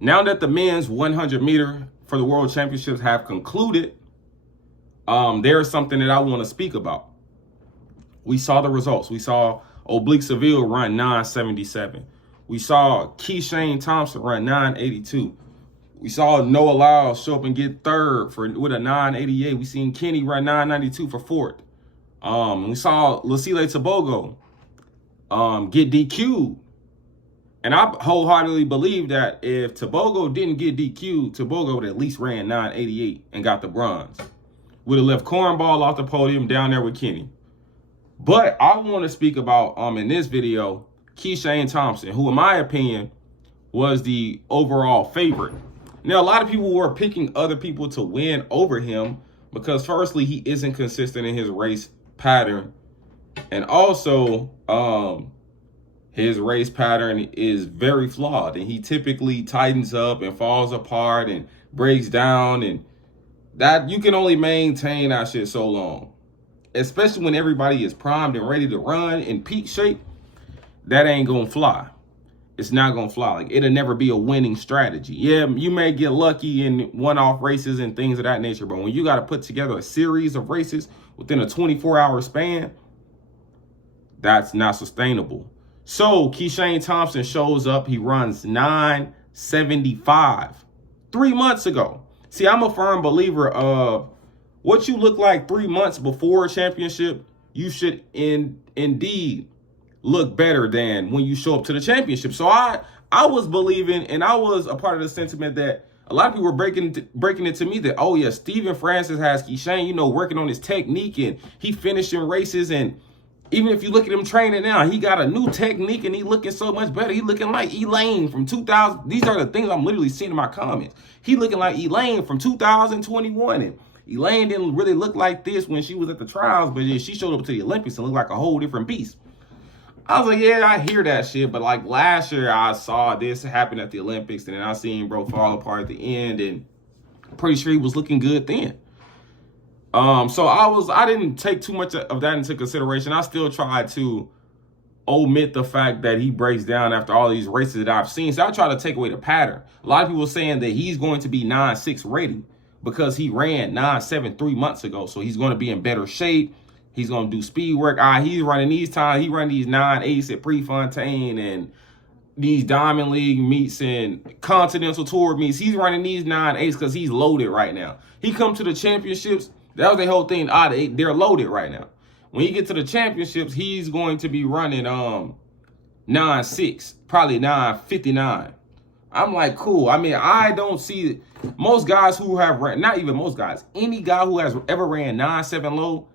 Now that the men's 100 meter for the world championships have concluded, there is something that I want to speak about. We saw the results. We saw Oblique Seville run 977. We saw Kishane Thompson run 982. We saw Noah Lyles show up and get third with a 988. We seen Kenny run 992 for fourth. We saw Lucile Tebogo get DQ'd. And I wholeheartedly believe that if Tebogo didn't get DQ'd, Tebogo would at least ran 988 and got the bronze. Would have left Cornball off the podium down there with Kenny. But I want to speak about, in this video, Kishane Thompson, who in my opinion was the overall favorite. Now, a lot of people were picking other people to win over him because firstly, he isn't consistent in his race pattern. And also, his race pattern is very flawed, and he typically tightens up and falls apart and breaks down, and that you can only maintain that shit so long, especially when everybody is primed and ready to run in peak shape. That ain't gonna fly. It's not gonna fly. Like, it'll never be a winning strategy. Yeah, you may get lucky in one-off races and things of that nature, but when you got to put together a series of races within a 24-hour span, that's not sustainable. So Kishane Thompson shows up. He runs 975 3 months ago. See, I'm a firm believer of what you look like 3 months before a championship, you should indeed look better than when you show up to the championship. So I was believing, and I was a part of the sentiment that a lot of people were breaking it to me that, oh yeah, Steven Francis has Kishane, working on his technique, and he finishing races. And even if you look at him training now, he got a new technique and he looking so much better. He looking like Elaine from 2000. These are the things I'm literally seeing in my comments. He looking like Elaine from 2021. And Elaine didn't really look like this when she was at the trials, but yeah, she showed up to the Olympics and looked like a whole different beast. I was like, yeah, I hear that shit. But like last year, I saw this happen at the Olympics, and then I seen bro fall apart at the end, and I'm pretty sure he was looking good then. So I didn't take too much of that into consideration. I still tried to omit the fact that he breaks down after all these races that I've seen. So I try to take away the pattern. A lot of people saying that he's going to be 9.6 rating because he ran 9.7 3 months ago. So he's going to be in better shape. He's going to do speed work. He's running these times. He run these 9.8s at Prefontaine and these Diamond League meets and Continental Tour meets. He's running these 9.8s because he's loaded right now. He come to the championships. That was the whole thing. They're loaded right now. When you get to the championships, he's going to be running 9.6, probably 9.59. I'm like, cool. I mean, I don't see most guys who have ran, not even most guys, any guy who has ever ran 9.7 low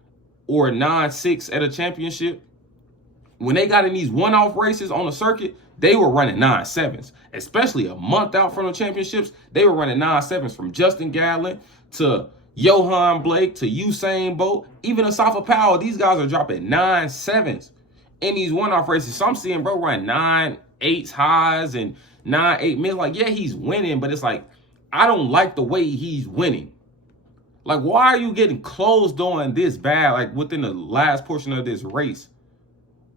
or 9.6 at a championship, when they got in these one-off races on the circuit, they were running 9.7s. Especially a month out from the championships, they were running 9.7s from Justin Gatlin to Johan Blake to Usain Bolt, even Asafa Powell. These guys are dropping 9.7s in these one-off races. So I'm seeing bro run 9.8s highs and 9.8 mids. Like, yeah, he's winning, but it's like, I don't like the way he's winning. Like, why are you getting closed on this bad, like within the last portion of this race?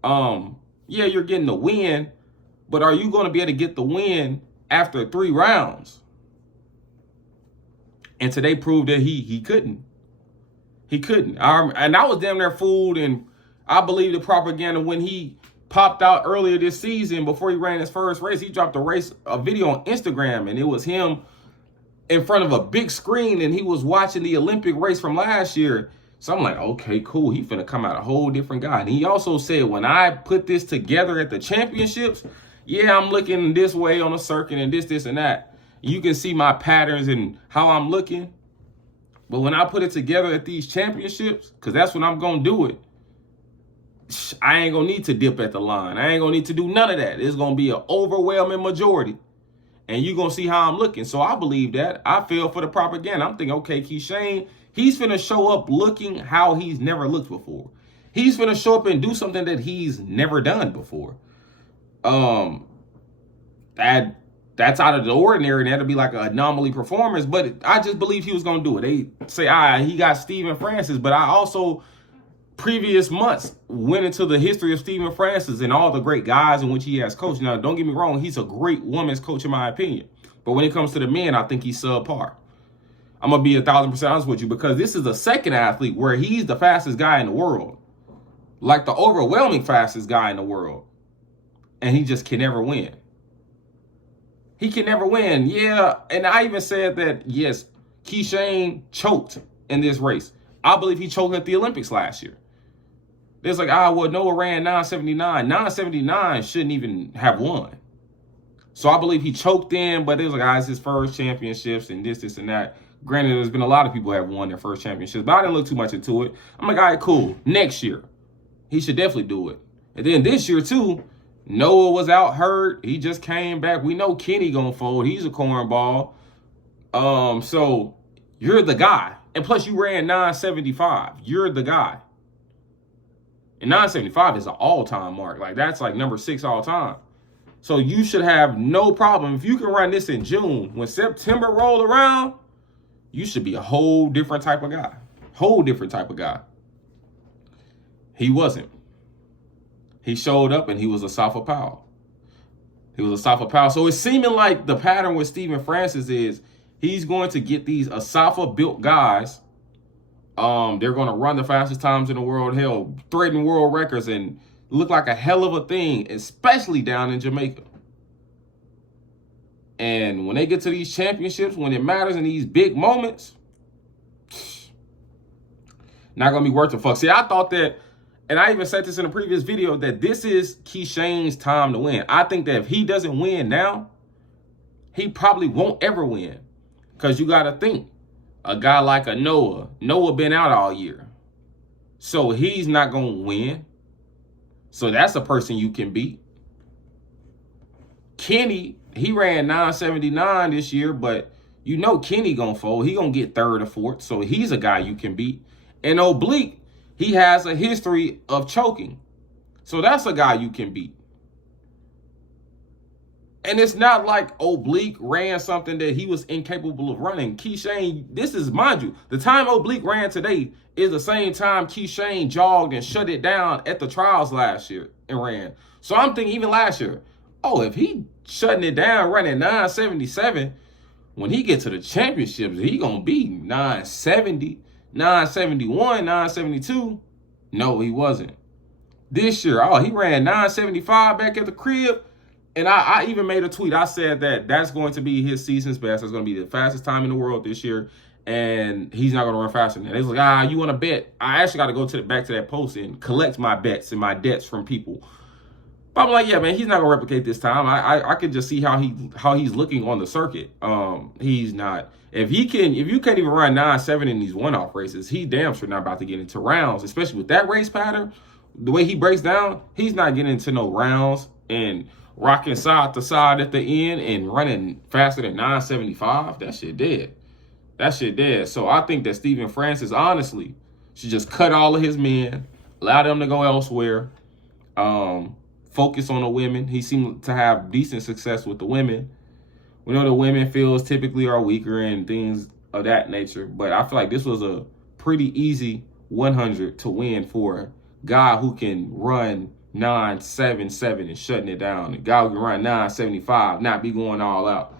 Yeah, you're getting the win, but are you going to be able to get the win after 3 rounds? And today proved that he couldn't. He couldn't. And I was damn near fooled, and I believe the propaganda when he popped out earlier this season before he ran his first race. He dropped a video on Instagram, and it was him in front of a big screen, and he was watching the Olympic race from last year. So I'm like, okay, cool. He finna come out a whole different guy. And he also said, when I put this together at the championships, yeah, I'm looking this way on the circuit and this, and that. You can see my patterns and how I'm looking. But when I put it together at these championships, because that's when I'm going to do it, I ain't going to need to dip at the line. I ain't going to need to do none of that. It's going to be an overwhelming majority. And you're going to see how I'm looking. So I believe that. I feel for the propaganda. I'm thinking, okay, Kishane, he's finna show up looking how he's never looked before. He's finna show up and do something that he's never done before. That's out of the ordinary, and that'll be like an anomaly performance, but I just believe he was going to do it. They say, he got Steven Francis, but I also, previous months, went into the history of Steven Francis and all the great guys in which he has coached. Now, don't get me wrong, he's a great women's coach in my opinion, But when it comes to the men, I think he's subpar. I'm going to be 1,000% honest with you, because this is the second athlete where he's the fastest guy in the world. Like the overwhelming fastest guy in the world. And he just can never win. He can never win. Yeah, and I even said that, yes, Kishane choked in this race. I believe he choked at the Olympics last year. There's like, well, Noah ran 9.79. 9.79 shouldn't even have won. So I believe he choked in, but it was like, it's his first championships and this, and that. Granted, there's been a lot of people who have won their first championships, but I didn't look too much into it. I'm like, all right, cool. Next year, he should definitely do it. And then this year, too, Noah was out hurt. He just came back. We know Kenny gonna fold. He's a cornball. So you're the guy. And plus, you ran 9.75. You're the guy. And 9.75 is an all-time mark. Like, that's like number 6 all-time. So you should have no problem. If you can run this in June, when September roll around, you should be a whole different type of guy. Whole different type of guy. He wasn't. He showed up and he was Asafa Powell. He was Asafa Powell. So it's seeming like the pattern with Stephen Francis is he's going to get these Asafa-built guys. They're going to run the fastest times in the world, hell, threaten world records and look like a hell of a thing, especially down in Jamaica. And when they get to these championships, when it matters in these big moments, not going to be worth the fuck. See, I thought that, and I even said this in a previous video, that this is Kishane's time to win. I think that if he doesn't win now, he probably won't ever win. Because you got to think, a guy like a Noah been out all year. So he's not going to win. So that's a person you can beat. Kenny, he ran 9.79 this year, but you know Kenny gonna fold. He gonna get third or fourth, so he's a guy you can beat. And Oblique, he has a history of choking. So that's a guy you can beat. And it's not like Oblique ran something that he was incapable of running. Kishane, this is, mind you, the time Oblique ran today is the same time Kishane jogged and shut it down at the trials last year and ran. So I'm thinking even last year, if he shutting it down running 9.77, when he gets to the championships, he going to be 9.70, 9.71, 9.72. No, he wasn't. This year, he ran 9.75 back at the crib. And I even made a tweet. I said that that's going to be his season's best. That's going to be the fastest time in the world this year. And he's not going to run faster than that. They was like, you want to bet? I actually got to go back to that post and collect my bets and my debts from people. But I'm like, yeah, man, he's not going to replicate this time. I could just see how he's looking on the circuit. He's not. If you can't even run 9.7 in these one-off races, he damn sure not about to get into rounds, especially with that race pattern. The way he breaks down, he's not getting into no rounds and rocking side to side at the end and running faster than 9.75. That shit dead. That shit dead. So I think that Stephen Francis, honestly, should just cut all of his men, allow them to go elsewhere, focus on the women. He seemed to have decent success with the women. We know the women fields typically are weaker and things of that nature, but I feel like this was a pretty easy 100 to win for a guy who can run 9.77 and shutting it down. The guy who can run 9.75, not be going all out.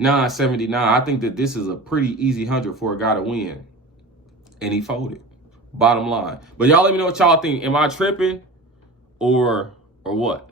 9.79, I think that this is a pretty easy 100 for a guy to win. And he folded. Bottom line. But y'all let me know what y'all think. Am I tripping or what?